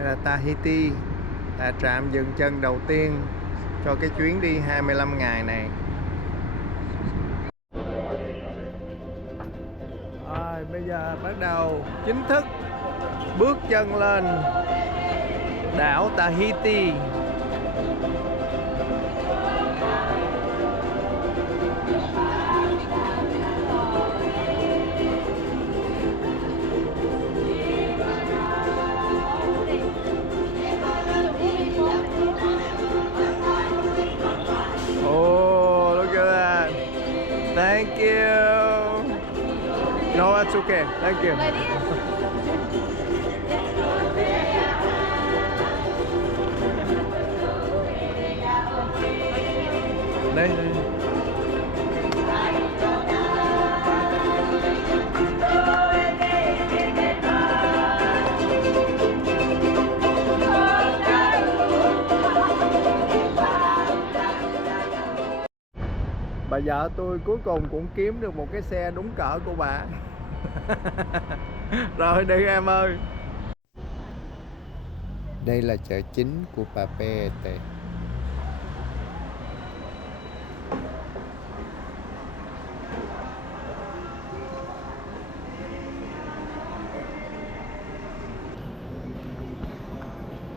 Đây là Tahiti, là trạm dừng chân đầu tiên cho cái chuyến đi 25 ngày này. Bây giờ bắt đầu chính thức bước chân lên đảo Tahiti. Oh, look at that. Thank you. No, that's okay. Thank you. Đây, đây. Bà vợ tôi cuối cùng cũng kiếm được một cái xe đúng cỡ của bà. Rồi đi em ơi. Đây là chợ chính của Papeete.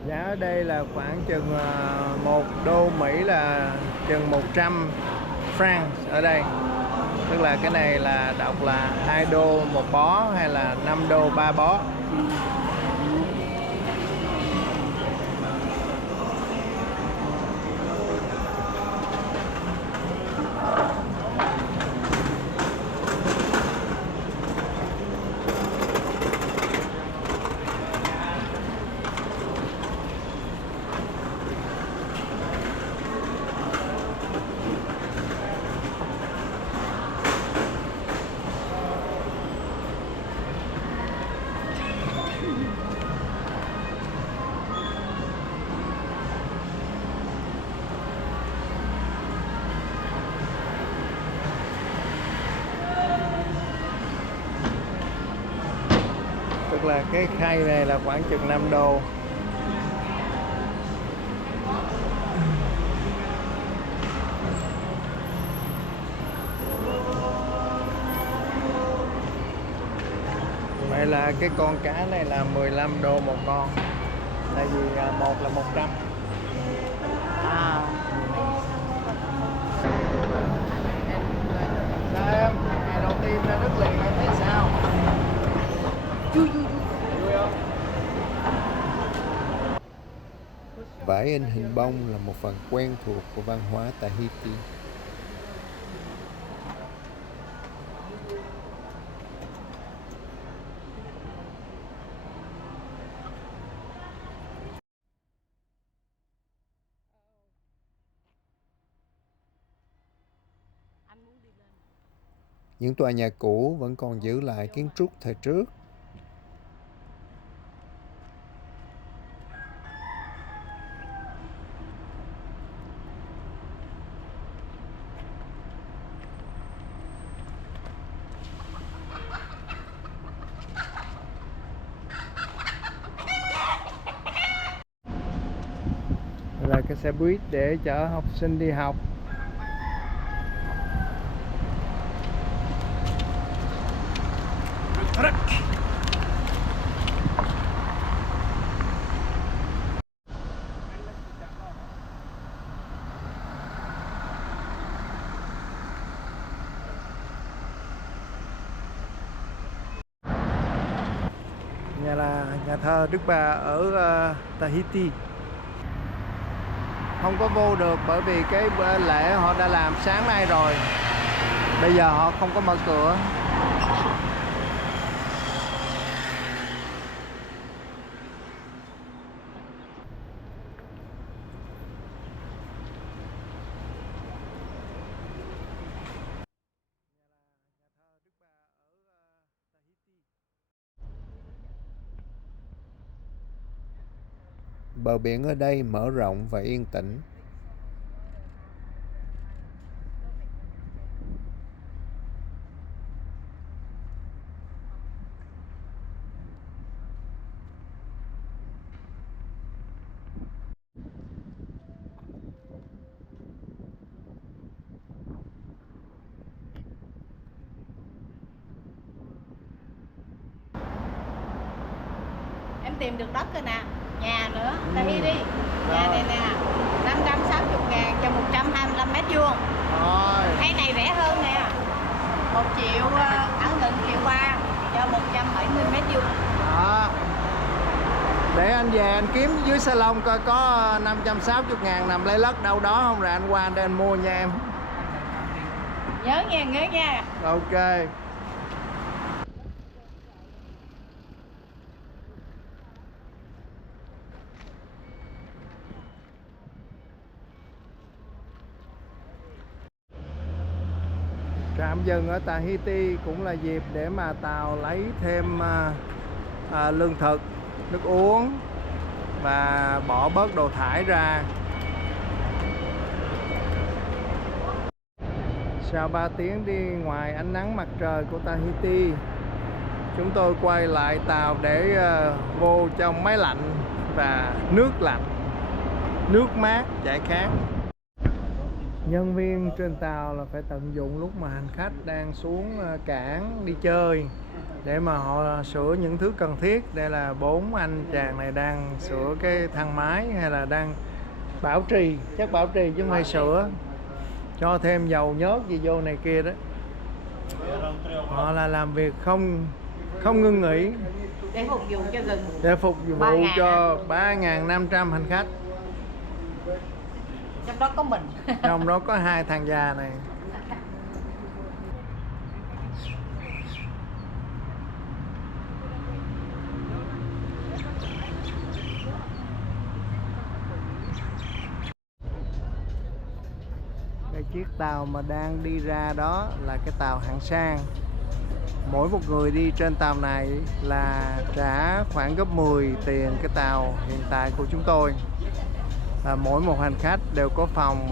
Giá ở đây là khoảng chừng 1 đô Mỹ là chừng 100 franc ở đây. Tức là cái này là đọc là 2 đô một bó hay là 5 đô 3 bó. Tức là cái khay này là khoảng chừng 5 đô. Vậy là cái con cá này là 15 đô một con. Tại vì một là 100. Sao em? Ngày đầu tiên ra đất liền em thấy sao? Vui không? Vải in hình bông là một phần quen thuộc của văn hóa Tahiti. Những tòa nhà cũ vẫn còn giữ lại kiến trúc thời trước. Là cái xe buýt để chở học sinh đi học. Nhà là nhà thờ Đức Bà ở Tahiti. Không có vô được bởi vì cái lễ họ đã làm sáng nay rồi. Bây giờ họ không có mở cửa. Bờ biển ở đây mở rộng và yên tĩnh. vẫn tìm được đất cơ nè. Nhà nữa, Tahiti. Nhà này nè, 560.000 cho 125 mét vuông. Cái này rẻ hơn nè, 1 triệu ở gần 1,3 triệu cho 170 mét vuông. Đó. Để anh về anh kiếm dưới salon coi có 560.000 nằm lấy đất đâu đó không, rồi anh qua để anh mua nha em. Nhớ nha. Ok. Trạm dừng ở Tahiti cũng là dịp để mà tàu lấy thêm lương thực, nước uống và bỏ bớt đồ thải ra. Sau 3 tiếng đi ngoài ánh nắng mặt trời của Tahiti, chúng tôi quay lại tàu để vô trong máy lạnh và nước lạnh, nước mát giải khát. Nhân viên trên tàu là phải tận dụng lúc mà hành khách đang xuống cảng đi chơi để mà họ sửa những thứ cần thiết. Đây là 4 anh chàng này đang sửa cái thang máy hay là đang bảo trì, chắc bảo trì chứ không phải sửa, cho thêm dầu nhớt gì vô này kia đó. Họ là làm việc không ngưng nghỉ Để phục vụ cho gần cho 3.500 hành khách. Trong đó có mình. Trong đó có 2 thằng già này. Cái chiếc tàu mà đang đi ra đó là cái tàu hạng sang. Mỗi một người đi trên tàu này là trả khoảng gấp 10 tiền cái tàu hiện tại của chúng tôi. Và mỗi một hành khách đều có phòng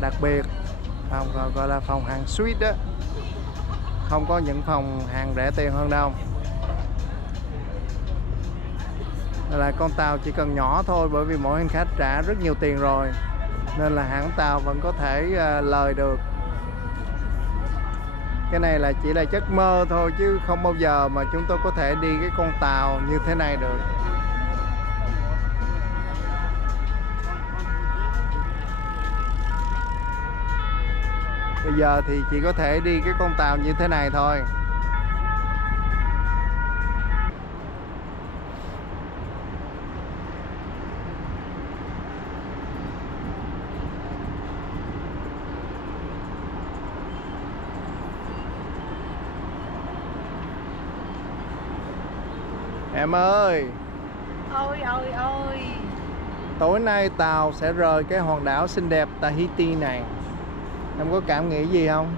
đặc biệt, phòng gọi là phòng hàng suite đó, không có những phòng hàng rẻ tiền hơn đâu. Là con tàu chỉ cần nhỏ thôi, bởi vì mỗi hành khách trả rất nhiều tiền rồi, nên là hãng tàu vẫn có thể lời được. Cái này là chỉ là giấc mơ thôi, chứ không bao giờ mà chúng tôi có thể đi cái con tàu như thế này được. Bây giờ thì chỉ có thể đi cái con tàu như thế này thôi. Em ơi. Ôi. Tối nay tàu sẽ rời cái hòn đảo xinh đẹp Tahiti này. Em có cảm nghĩ gì không?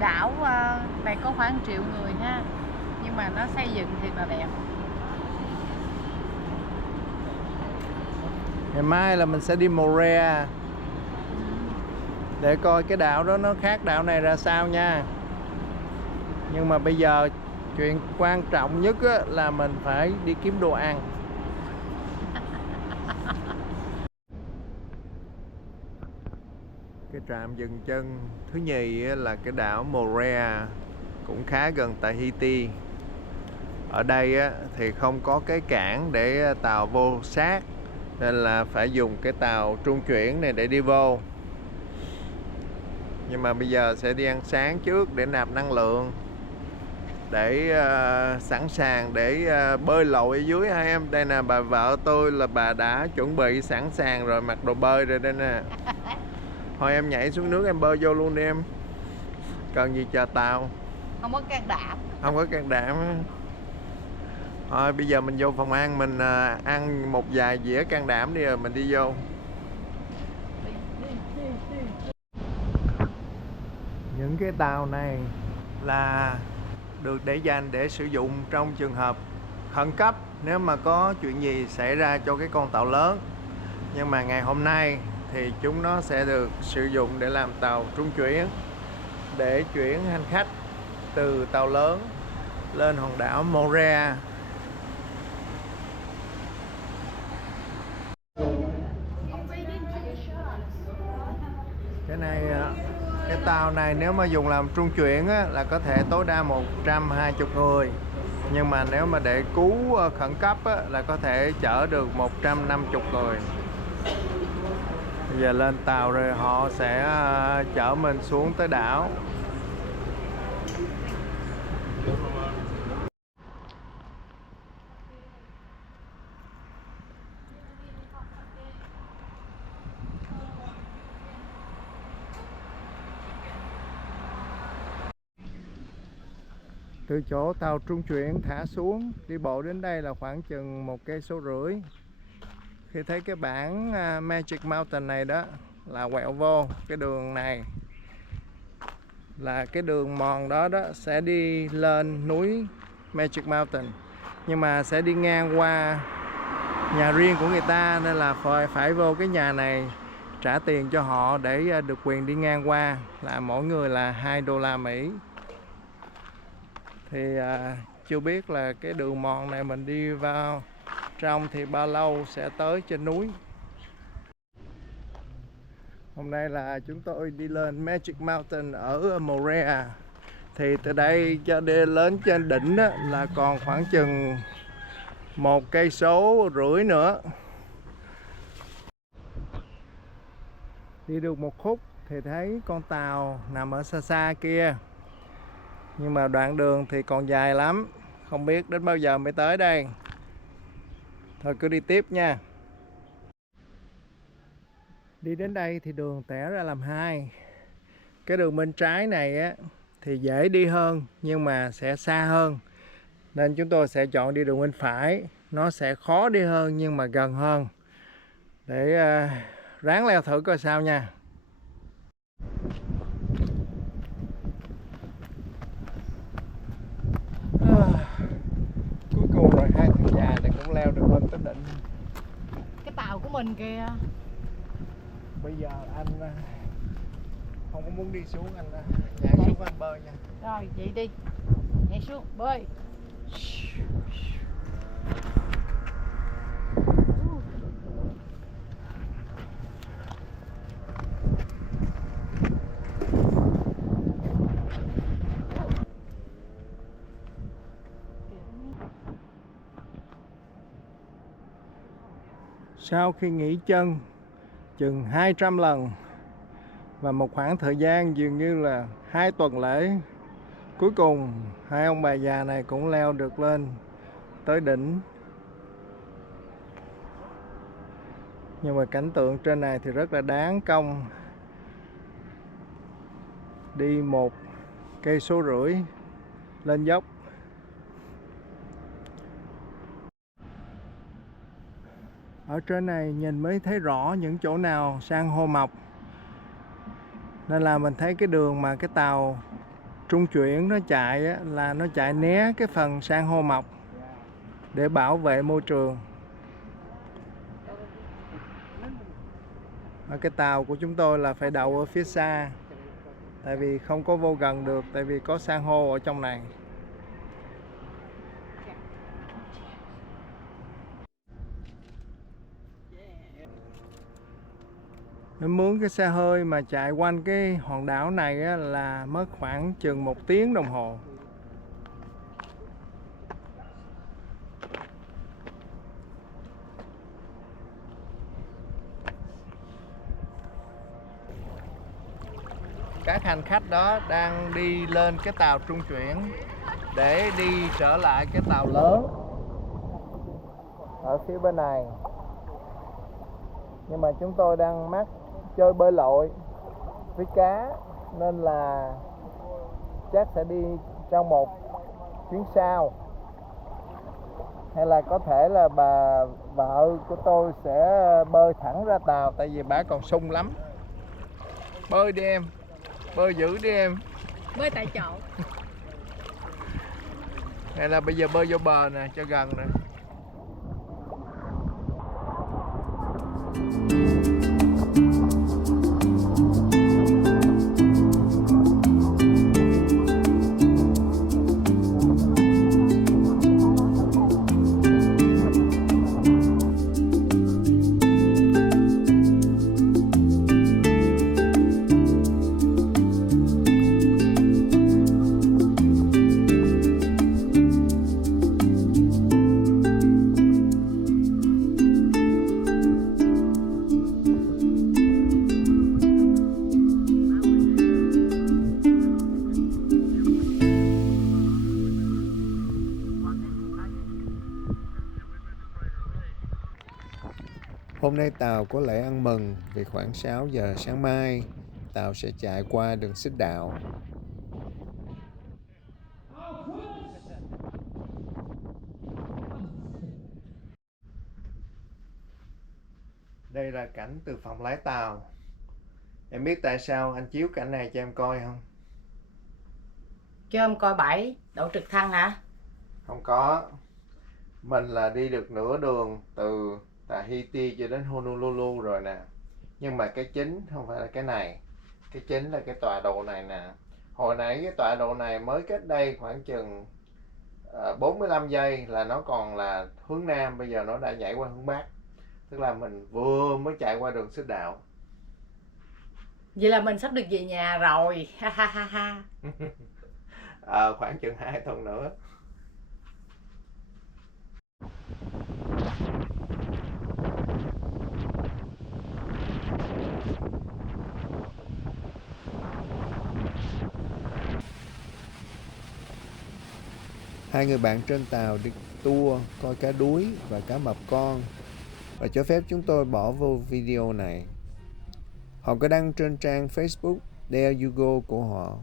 Đảo này có khoảng 1 triệu người ha, nhưng mà nó xây dựng thì là đẹp. Ngày mai là mình sẽ đi Moorea để coi cái đảo đó nó khác đảo này ra sao nha. Nhưng mà bây giờ chuyện quan trọng nhất là mình phải đi kiếm đồ ăn. Cái trạm dừng chân thứ nhì là cái đảo Moorea, cũng khá gần Tahiti. Ở đây thì không có cái cảng để tàu vô sát, nên là phải dùng cái tàu trung chuyển này để đi vô. Nhưng mà bây giờ sẽ đi ăn sáng trước để nạp năng lượng, để sẵn sàng để bơi lội ở dưới hai em. Đây nè, bà vợ tôi là bà đã chuẩn bị sẵn sàng rồi, mặc đồ bơi rồi đây nè. Thôi em nhảy xuống nước em bơi vô luôn đi em. Cần gì chờ tàu. Không có can đảm. Không có can đảm. Thôi bây giờ mình vô phòng ăn, mình ăn một vài dĩa can đảm đi rồi mình đi vô. Những cái tàu này là được để dành để sử dụng trong trường hợp khẩn cấp, nếu mà có chuyện gì xảy ra cho cái con tàu lớn. Nhưng mà ngày hôm nay thì chúng nó sẽ được sử dụng để làm tàu trung chuyển, để chuyển hành khách từ tàu lớn lên hòn đảo Moorea. Cái này, cái tàu này nếu mà dùng làm trung chuyển á, là có thể tối đa 120 người. Nhưng mà nếu mà để cứu khẩn cấp á, là có thể chở được 150 người. Bây giờ lên tàu rồi họ sẽ chở mình xuống tới đảo. Từ chỗ tàu trung chuyển thả xuống đi bộ đến đây là khoảng chừng 1,5 cây. Khi thấy cái bảng Magic Mountain này đó là quẹo vô cái đường này, là cái đường mòn đó sẽ đi lên núi Magic Mountain, nhưng mà sẽ đi ngang qua nhà riêng của người ta, nên là phải vô cái nhà này trả tiền cho họ để được quyền đi ngang qua, là mỗi người là $2 thì chưa biết là cái đường mòn này mình đi vào trong thì bao lâu sẽ tới trên núi. Hôm nay là chúng tôi đi lên Magic Mountain ở Moorea. Thì từ đây cho đi lên trên đỉnh đó, là còn khoảng chừng 1,5 cây nữa. Đi được một khúc thì thấy con tàu nằm ở xa xa kia. Nhưng mà đoạn đường thì còn dài lắm, không biết đến bao giờ mới tới đây. Thôi cứ đi tiếp nha. Đi đến đây thì đường tẻ ra làm hai. Cái đường bên trái này á thì dễ đi hơn nhưng mà sẽ xa hơn, nên chúng tôi sẽ chọn đi đường bên phải. Nó sẽ khó đi hơn nhưng mà gần hơn, để ráng leo thử coi sao nha. Cuối cùng rồi hai thằng già này cũng leo được lên tới đỉnh. Cái tàu của mình kìa. Bây giờ anh không có muốn đi xuống, anh nhảy xuống anh bơi nha. Rồi vậy đi, nhảy xuống bơi. Sau khi nghỉ chân chừng 200 lần và một khoảng thời gian dường như là 2 tuần lễ, cuối cùng hai ông bà già này cũng leo được lên tới đỉnh. Nhưng mà cảnh tượng trên này thì rất là đáng công. Đi 1,5 cây lên dốc. Ở trên này nhìn mới thấy rõ những chỗ nào san hô mọc. Nên là mình thấy cái đường mà cái tàu trung chuyển nó chạy á, là nó chạy né cái phần san hô mọc để bảo vệ môi trường. Ở cái tàu của chúng tôi là phải đậu ở phía xa, tại vì không có vô gần được, tại vì có san hô ở trong này. Nếu mướn cái xe hơi mà chạy quanh cái hòn đảo này á, là mất khoảng chừng 1 tiếng đồng hồ. Các hành khách đó đang đi lên cái tàu trung chuyển để đi trở lại cái tàu lớn ở phía bên này. Nhưng mà chúng tôi đang mắc chơi bơi lội với cá, nên là chắc sẽ đi trong một chuyến sau, hay là có thể là bà vợ của tôi sẽ bơi thẳng ra tàu, tại vì bà còn sung lắm. Bơi đi em, bơi dữ đi em. Bơi tại chỗ. Hay là bây giờ bơi vô bờ nè, cho gần nè. Hôm nay tàu có lễ ăn mừng vì khoảng 6 giờ sáng mai tàu sẽ chạy qua đường xích đạo. Đây là cảnh từ phòng lái tàu. Em biết tại sao anh chiếu cảnh này cho em coi không? Cho em coi bãi đậu trực thăng hả? Không có. Mình là đi được nửa đường từ Tahiti cho đến Honolulu rồi nè. Nhưng mà cái chính không phải là cái này. Cái chính là cái tọa độ này nè. Hồi nãy cái tọa độ này mới cách đây khoảng chừng 45 giây là nó còn là hướng Nam. Bây giờ nó đã nhảy qua hướng Bắc. Tức là mình vừa mới chạy qua đường xích đạo. Vậy là mình sắp được về nhà rồi. Ha ha ha ha. Khoảng chừng 2 tuần nữa. Hai người bạn trên tàu đi tour coi cá đuối và cá mập con và cho phép chúng tôi bỏ vô video này. Họ có đăng trên trang Facebook There You Go của họ.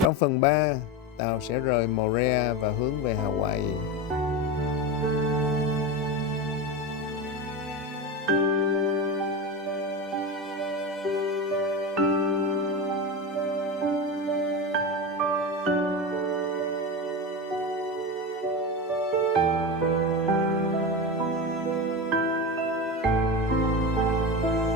Trong phần 3, tàu sẽ rời Moorea và hướng về Hawaii.